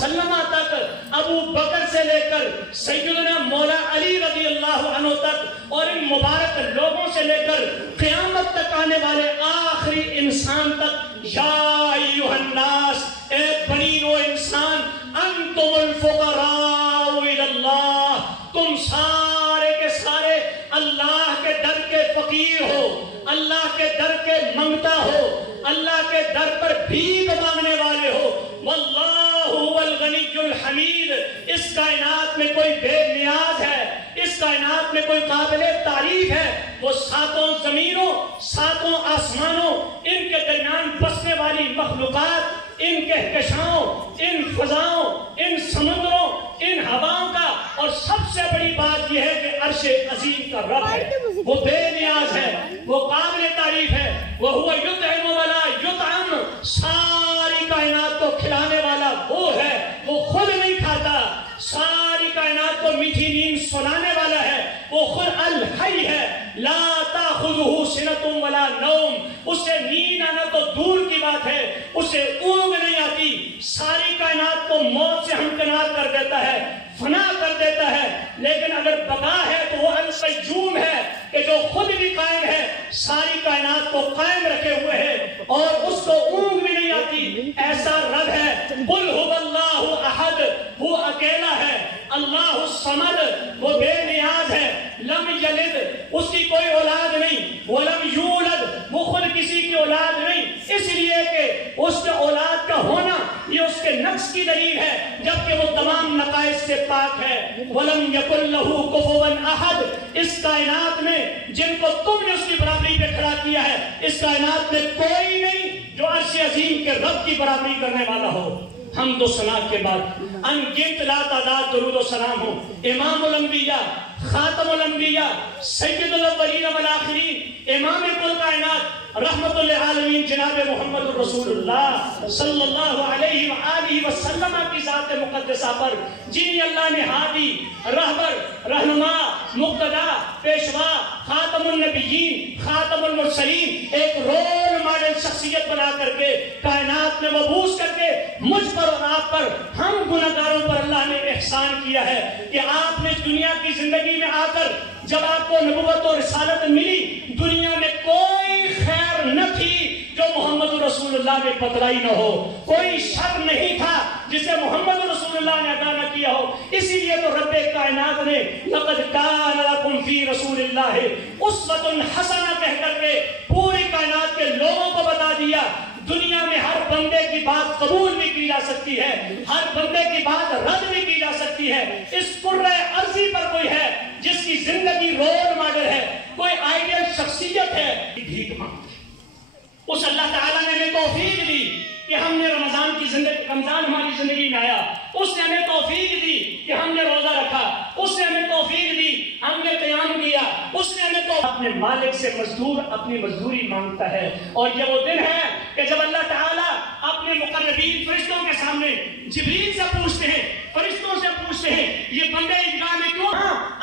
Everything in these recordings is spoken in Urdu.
وسلم تک، ابو بکر سے لے کر سیدنا مولا علی رضی اللہ عنہ تک، اور ان مبارک لوگوں سے لے کر قیامت تک آنے والے آخری انسان تک، یا ایھا الناس، اے بنی و انسان، انتم الفقراء الی اللہ، تم سارے کے سارے اللہ کے در کے فقیر ہو، اللہ کے در کے منگتا ہو، اللہ کے در پر بھیک مانگنے والے ہو۔ واللہ هو الغنی الحمید، اس کائنات میں کوئی بے نیاز ہے، اس کائنات میں کوئی قابل تعریف ہے، وہ ساتوں زمینوں، ساتوں آسمانوں، ان کے درمیان بسنے والی مخلوقات، ان کہکشاؤں، ان فضاؤں، ان سمندروں، ان ہواؤں کا، اور سب سے بڑی بات یہ ہے کہ عرش عظیم کا رب ہے، وہ بے نیاز ہے، وہ قابل تعریف ہے، وَهُوَ يُطْعِمُ وَلَا يُطْعَمُ، ساری کائنات کو کھلانے والا وہ ہے، وہ خود نہیں کھاتا، ساری کائنات کو میٹھی نیند سلانے والا ہے، وہ خود الحی ہے، لا تاخذہ سنۃ ولا نوم، اسے نیند آنا تو دور کی بات ہے، اسے اونگ نہیں آتی، ساری کائنات کو موت سے ہمکنار کر دیتا ہے، فنا کر دیتا ہے، لیکن اگر بقا ہے تو وہ القیوم ہے کہ جو خود بھی قائم ہے، ساری کائنات کو قائم رکھے ہوئے ہے، اور اس کو اونگ بھی نہیں آتی، ایسا رب ہے۔ قل هو اللہ احد، وہ اکیلا ہے، اللہ الصمد، وہ بے نیاز ہے، لم یلد، اس کی کوئی اولاد نہیں، ولم یولد، وہ خود کسی کی اولاد نہیں، اس لیے کہ اس کے اولاد کا ہونا یہ اس کے نقص کی دلیل ہے، جبکہ وہ تمام نقائص سے پاک ہے۔ ولم یکن لہ کفوا احد، اس کائنات میں جن کو تم نے اس کی برابری پہ کھڑا کیا ہے، اس کائنات میں کوئی نہیں جو عرش عظیم کے رب کی برابری کرنے والا ہو۔ حمد و ثنا کے بعد ان گنت لا تعداد درود و سلام ہو امام الانبیاء، خاتم الانبیاء، سید الاولین والآخرین، امام کل کائنات، رحمت للعالمین، جناب محمد رسول اللہ صلی اللہ علیہ وآلہ وسلم کی ذات مقدسہ پر جنہیں اللہ نے ہادی، رہبر، رہنما، مقتدا، پیشوا، خاتم النبیین، خاتم المرسلین، ایک رول ماڈل شخصیت بنا کر کے کائنات میں مبعوث کر کے مجھ پر اور آپ پر، ہم گناہگاروں پر اللہ نے احسان کیا ہے کہ آپ نے دنیا کی زندگی میں آ کر جب آپ کو نبوت اور رسالت ملی، دنیا میں کوئی خیر نہ تھی جو محمد رسول اللہ نے بتلائی نہ ہو، کوئی شر نہیں تھا جسے محمد رسول اللہ نے ادا نہ کیا ہو، اسی لیے تو رب کائنات نے لقد کان لکم فی رسول اللہ اسوۃ حسنہ کہہ کر کے پوری کائنات کے لوگوں کو بتا دیا۔ دنیا میں ہر بندے کی بات قبول بھی کی جا سکتی ہے، ہر بندے کی بات رد بھی کی جا سکتی ہے، اس کرۂ ارضی پر کوئی ہے جس کی زندگی رول ماڈل ہے، کوئی آئیڈیل شخصیت ہے، بھیک مانگتے۔ اس اللہ تعالیٰ نے ہمیں توفیق دی کہ ہم نے رمضان کی زندگی، رمضان ہماری زندگی میں آیا، اس نے ہمیں توفیق دی کہ ہم نے روزہ رکھا، اس نے ہمیں توفیق دی ہم نے قیام کیا، اس نے ہمیں تو اپنے مالک سے مزدور اپنی مزدوری مانگتا ہے۔ اور یہ وہ دن ہے کہ جب اللہ تعالیٰ اپنے مقربین فرشتوں کے سامنے جبریل سے پوچھتے ہیں، فرشتوں سے پوچھتے ہیں، یہ بندے اجگاہ میں کیوں؟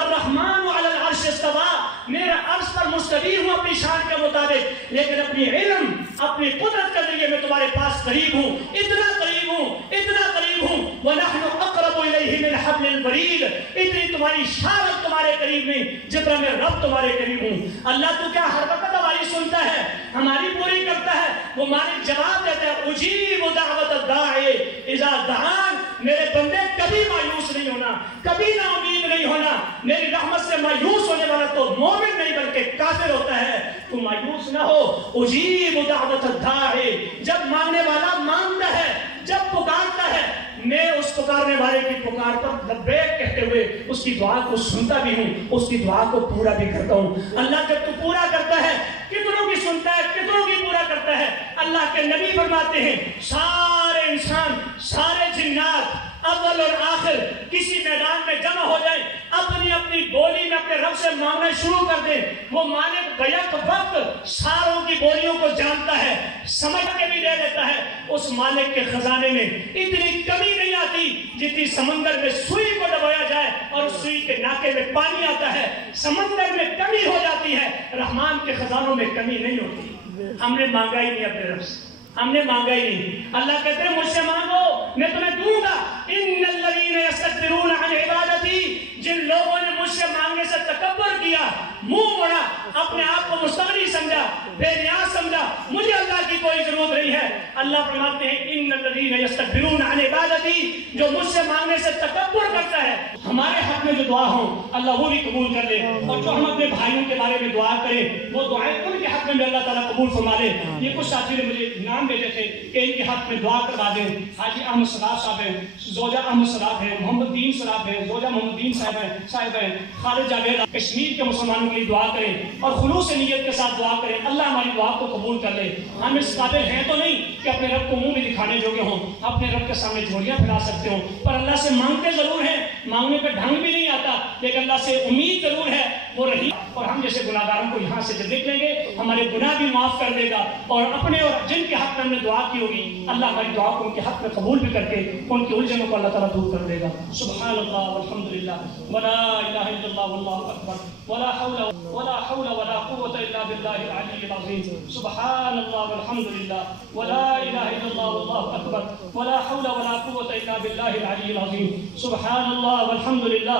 الرحمن علی العرش استویٰ، میرا عرش پر مستوی ہوں اپنی شان کے مطابق، لیکن اپنی علم، اپنی قدرت کے ذریعے میں تمہارے پاس قریب ہوں، اتنا قریب ہوں، اتنا قریب ہوں، وَنَحْنُ أَقْرَبُ إِلَيْهِ مِنْ حَبْلِ الْوَرِيدِ، اتنی تمہاری شارت تمہارے قریب نہیں جتنا میں رب تمہارے قریب ہوں۔ اللہ تو کیا ہر وقت ہماری سنتا ہے، ہماری پوری کرتا ہے؟ وہ مالک جواب دیتا ہے، اجیب دعوت الداعی اذا دعان، میرے بندے کبھی مایوس نہیں ہونا، کبھی نا امید نہیں ہونا، میری رحمت سے مایوس ہونے والا تو مومن نہیں بلکہ کافر ہوتا ہے، تو مایوس نہ ہو۔ اجیب دعوت الداعی، جب مانگنے والا مانگتا ہے، جب پکارتا ہے، میں اس پکارنے والے کی پکار پر لبیک کہتے ہوئے اس کی دعا کو سنتا بھی ہوں، اس کی دعا کو پورا بھی کرتا ہوں۔ اللہ جب تو پورا کرتا ہے، کتنوں کی سنتا ہے، کتنوں کی پورا کرتا ہے۔ اللہ کے نبی فرماتے ہیں سارے انسان، سارے جنات اول اور آخر کسی میدان میں جمع ہو جائیں، اپنی اپنی بولی میں اپنے رب سے مانگنا شروع کر دیں، وہ مالک بیک وقت ساروں کی بولیوں کو جانتا ہے، سمجھ کے بھی دے دیتا ہے۔ اس مالک کے خزانے میں اتنی کمی نہیں آتی جتنی سمندر میں سوئی کو ڈبویا جائے اور سوئی کے ناکے میں پانی آتا ہے، سمندر میں کمی ہو جاتی ہے، رحمان کے خزانوں میں کمی نہیں ہوتی۔ ہم نے مانگا ہی نہیں اپنے رب سے، ہم نے مانگا ہی نہیں۔ اللہ کہتے ہیں مجھ سے مانگو میں تمہیں دوں گا. ان الذین یستکبرون عن عبادتی، جن لوگوں نے مجھ سے مانگنے سے تکبر کیا، منہ موڑا، اپنے آپ کو مستغنی سمجھا، بے نیاز سمجھا، مجھے اللہ کی کوئی ضرورت نہیں ہے. اللہ فرماتے ہیں ان الذین یستکبرون عن عبادتی، جو مجھ سے مانگنے سے تکبر کرتا ہے. ہمارے حق میں جو دعا ہوں اللہ وہ بھی قبول کر لے، اور جو ہم اپنے بھائیوں کے بارے میں دعا کریں وہ دعائیں ان کے حق میں اللہ تعالیٰ قبول فرما لے. یہ کچھ ساتھی نے مجھے نام بھیجے تھے کہ ان کے حق میں دعا کروا دیں. حاجی احمد صلاح صاحب ہیں، زوجہ احمد صلاح ہیں، محمد دین صلاح ہیں، زوجہ محمد دین صاحب ہیں، خالد جاوید. کشمیر کے مسلمانوں کے لیے دعا کریں اور خلوص نیت کے ساتھ دعا کریں. اللہ ہماری دعا کو قبول کر لے. ہم اس قابل ہیں تو نہیں کہ اپنے رب کو منہ میں دکھانے جوگے ہوں، اپنے رب کے سامنے جھولیاں پھیلا سکتے ہوں، پر اللہ سے مانگتے ضرور ہیں. مانگنے کا ڈھنگ بھی نہیں آتا، لیکن اللہ سے امید ضرور ہے وہ رہی. اور ہم جیسے گناہ گاروں کو یہاں سے جب لکھ لیں گے ہمارے گناہ بھی معاف کر دے گا، اور اپنے اور جن کے حق میں ہم نے دعا کی ہوگی اللہ ہماری دعا کو ان کے حق میں قبول بھی کر کے ان کی الجھنوں کو اللہ تعالیٰ دور کر دے گا. سبحان اللہ والحمد للہ ولا الہ الا اللہ واللہ اکبر ولا حول ولا قوة الا باللہ العلی العظیم. سبحان اللہ والحمد للہ ولا الہ الا اللہ واللہ اکبر ولا حول ولا قوة الا باللہ العلی العظیم. سبحان اللہ والحمد للہ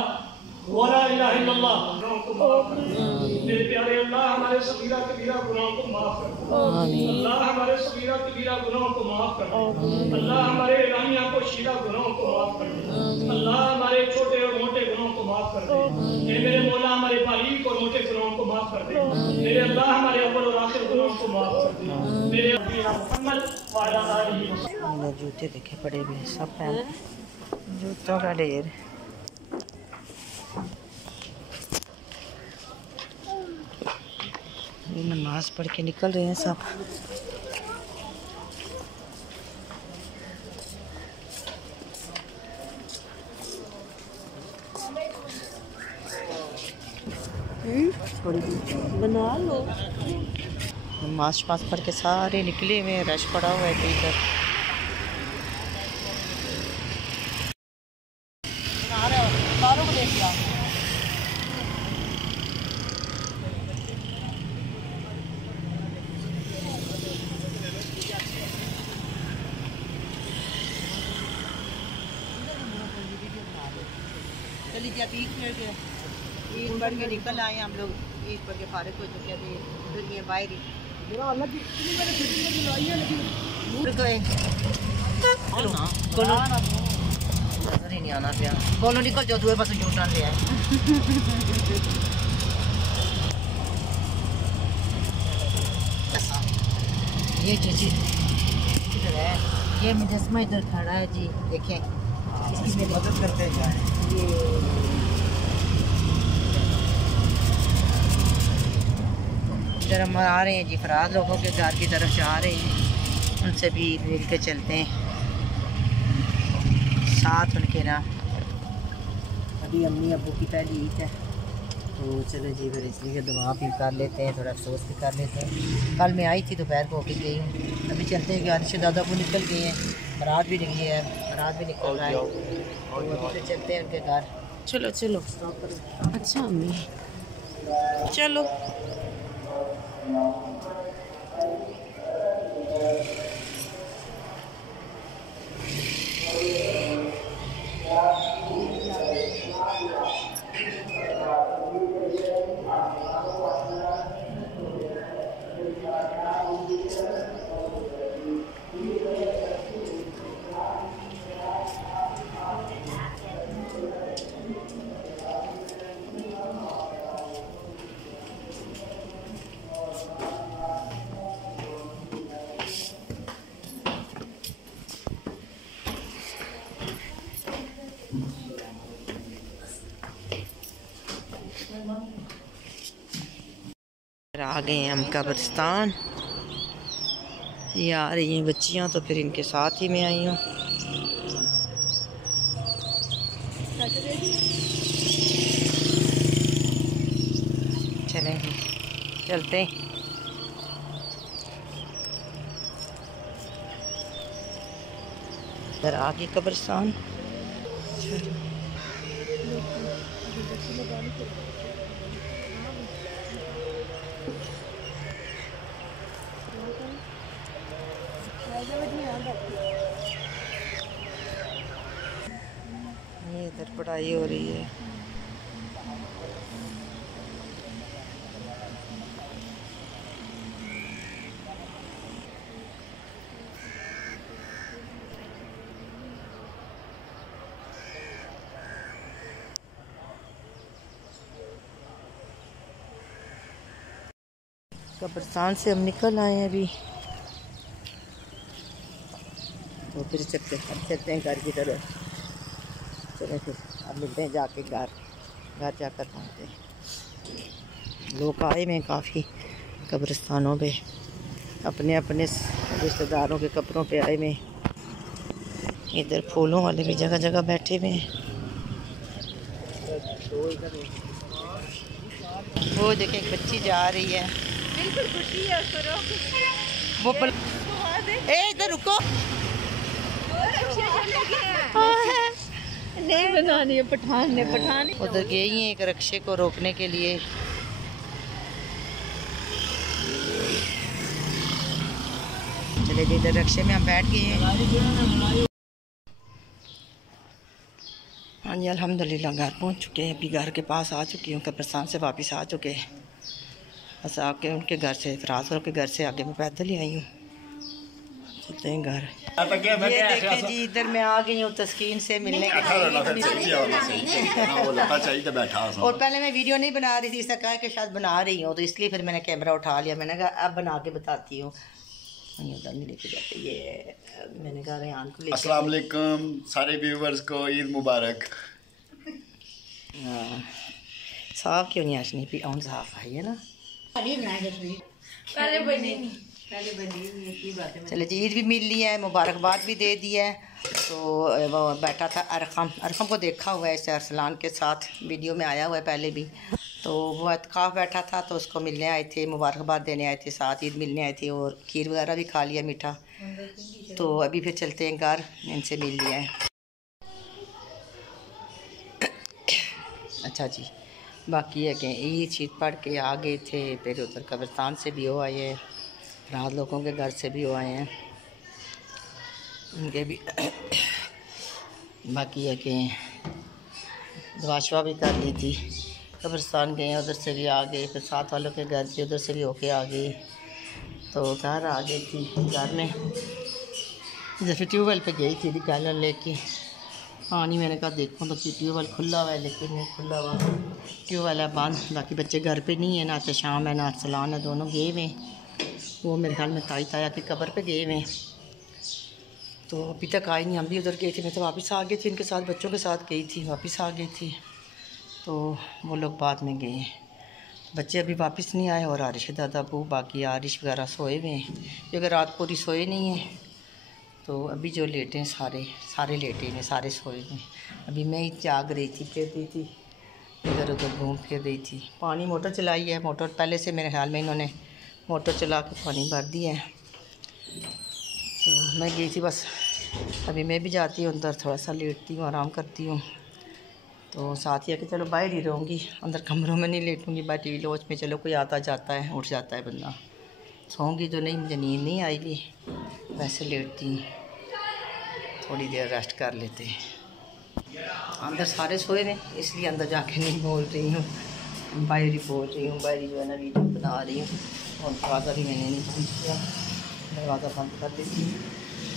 ولا الہ الا اللہ. میرے پیارے اللہ ہمارے صغیرہ کبیرہ گناہوں کو معاف کر. اللہ ہمارے صغیرہ کبیرہ گناہوں کو معاف کر. اللہ ہمارے اعلانیہ پوشیدہ گناہوں کو معاف کر. اللہ ہمارے چھوٹے اور موٹے گناہوں کو معاف کر دے. اے میرے مولا ہمارے باریک اور موٹے گناہوں کو معاف کر دے. میرے اللہ ہمارے اول اور آخر گناہوں کو معاف کر دے. میرے محمد وعلی آلہ وسلم. جوتے دیکھے پڑے بھی ہیں سب پہن، جوتوں کا ڈھیر. نماز پڑھ کے نکل رہے ہیں سب. بنا لو. نماز پڑھ کے سارے نکلے ہوئے ہیں، رش پڑا ہوا ہے کہیں پر. چلیے جب عید پڑھ کے نکل آئے ہم لوگ، عید پڑھ کے فارغ ہو چکے تھے، پھر یہ باہر ہی نظر ہی نہیں آنا پیا. کولو نکل جو دوے پاس جوٹان لے آئے. یہ چیزی ادھر ہے، یہ مجسمہ ادھر کھڑا ہے جی، دیکھیں اس کی مدد کرتے جائیں. ادھر ہم آ رہے ہیں جی فراد لوگوں کے گھر کی طرف جا رہے ہیں، ان سے بھی مل کے چلتے ہیں ساتھ ان کے نا. ابھی امی ابو کی پہلی عید ہے تو چلو جی پھر اس لیے دعا بھی کر لیتے ہیں، تھوڑا افسوس بھی کر لیتے ہیں. کل میں آئی تھی دوپہر کو ہو کے گئی ہوں. ابھی چلتے ہیں کہ عارش دادا کو نکل گئے ہیں، برات بھی نکلی ہے، برات بھی نکل رہا ہے تو ابھی پھر چلتے ہیں ان کے گھر. چلو چلو. اچھا امی چلو. آ گئے ہیں ہم قبرستان. یہ آ رہی ہیں بچیاں تو پھر ان کے ساتھ ہی میں آئی ہوں. چلیں چلتے ہیں. ادھر آ گئی قبرستان. ادھر پڑھائی ہو رہی ہے. قبرستان سے ہم نکل آئے ہیں ابھی، تو پھر چلتے ہیں گھر کی طرف. چلیں پھر اب ملتے ہیں جا کے گھر جا کر پہنچتے ہیں. لوگ آئے میں کافی قبرستانوں پہ، اپنے اپنے رشتہ داروں کے قبروں پہ آئے میں. ادھر پھولوں والے بھی جگہ جگہ بیٹھے ہوئے ہیں. وہ دیکھیں ایک بچی جا رہی ہے، بالکل خوشی ہے اس پر. وہ ادھر رکو، نہیں بنانی ہے. پٹھان نے ادھر گئی ہیں ایک رکشے کو روکنے کے لیے. چلے جی ادھر رکشے میں ہم بیٹھ گئے ہیں. ہاں جی الحمدللہ گھر پہنچ چکے ہیں. ابھی گھر کے پاس آ چکی ہوں، قبرستان سے واپس آ چکے ہیں. بس آ کے ان کے گھر سے فراز کے گھر سے آگے میں پیدل ہی آئی ہوں. چلتے ہیں گھر. یہ دیکھیں جی ادھر میں آ گئی ہوں تسکین سے ملنے کے لیے. اور پہلے میں ویڈیو نہیں بنا رہی تھی، اس نے کہا کہ شاید بنا رہی ہوں، تو اس لیے پھر میں نے کیمرہ اٹھا لیا. میں نے کہا اب بنا کے بتاتی ہوں. لے کے جاتے یہ میں نے کہا ریحان کو. السلام علیکم سارے ویورز کو، عید مبارک. صاف کیوں نہیں آج نہیں پی آن صاف آئی ہے نا. چلے جی عید بھی مل لی ہے، مبارکباد بھی دے دی ہے. تو وہ بیٹھا تھا ارقم کو دیکھا ہوا ہے اسے ارسلان کے ساتھ، ویڈیو میں آیا ہوا ہے پہلے بھی. تو وہ اعتکاف بیٹھا تھا تو اس کو ملنے آئے تھے، مبارکباد دینے آئے تھے، ساتھ عید ملنے آئے تھے اور کھیر وغیرہ بھی کھا لیا میٹھا. تو ابھی پھر چلتے ہیں گھر، ان سے مل لیا ہے. اچھا جی باقی ہے کہ عید شید پڑھ کے آ گئے تھے، پھر ادھر قبرستان سے بھی ہو آئے ہیں، رات لوگوں کے گھر سے بھی ہو آئے ہیں ان کے بھی. باقی ہے کہ دعا شوا بھی کر لی تھی. قبرستان گئے ادھر سے بھی آ گئے، پھر ساتھ والوں کے گھر تھے ادھر سے بھی ہو کے آ گئی. تو گھر آ گئی تھی. گھر میں جیسے ٹیوب ویل پہ گئی تھی گیلن لے کے پانی. میں نے کہا دیکھوں تو ٹیوب ویل کھلا ہوا ہے، لیکن نہیں کھلا ہوا، ٹیوب ویل ہے بند. باقی بچے گھر پہ نہیں ہیں، نہ شام ہے نہ ارسلان ہے، دونوں گئے ہوئے. وہ میرے خیال میں تائی تایا کی قبر پہ گئے ہوئے. تو ابھی تک آئی نہیں. ہم بھی ادھر گئے تھے، میں تو واپس آ گئی تھی ان کے ساتھ، بچوں کے ساتھ گئی تھی، واپس آ گئی تھی. تو وہ لوگ بعد میں گئے ہیں. بچے ابھی واپس نہیں آئے اور عارش کے دادا ابو باقی عارش وغیرہ سوئے ہوئے ہیں، کیونکہ رات پوری سوئے نہیں ہیں. تو ابھی جو لیٹے ہیں سارے لیٹے ہیں، سارے سوئے ہیں. ابھی میں ہی جاگ رہی تھی، پھر رہی تھی ادھر ادھر گھوم پھر رہی تھی. پانی موٹر چلائی ہے، موٹر پہلے سے میرے خیال میں انہوں نے موٹر چلا کے پانی بھر دیا ہے. تو میں گئی تھی بس، ابھی میں بھی جاتی ہوں اندر، تھوڑا سا لیٹتی ہوں، آرام کرتی ہوں. تو ساتھ ہی ہے کہ چلو باہر ہی رہوں گی، اندر کمروں میں نہیں لیٹوں گی. باہر ٹی وی لوچ میں چلو کوئی آتا جاتا ہے، اٹھ جاتا ہے بندہ. سوؤں گی تو نہیں، مجھے نیند نہیں آئے گی، ویسے لیٹتی ہوں، تھوڑی دیر ریسٹ کر لیتے ہیں. اندر سارے سوئے ہیں اس لیے اندر جا کے نہیں بول رہی ہوں، باہر ہی بول رہی ہوں. باہر جو ہے نا ویڈیو بنا رہی ہوں. اور دروازہ بھی میں نے نہیں بند کیا، دروازہ بند کر دیتی ہوں.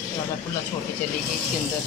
دروازہ کھلا چھوڑ کے چلی گئی اس کے اندر.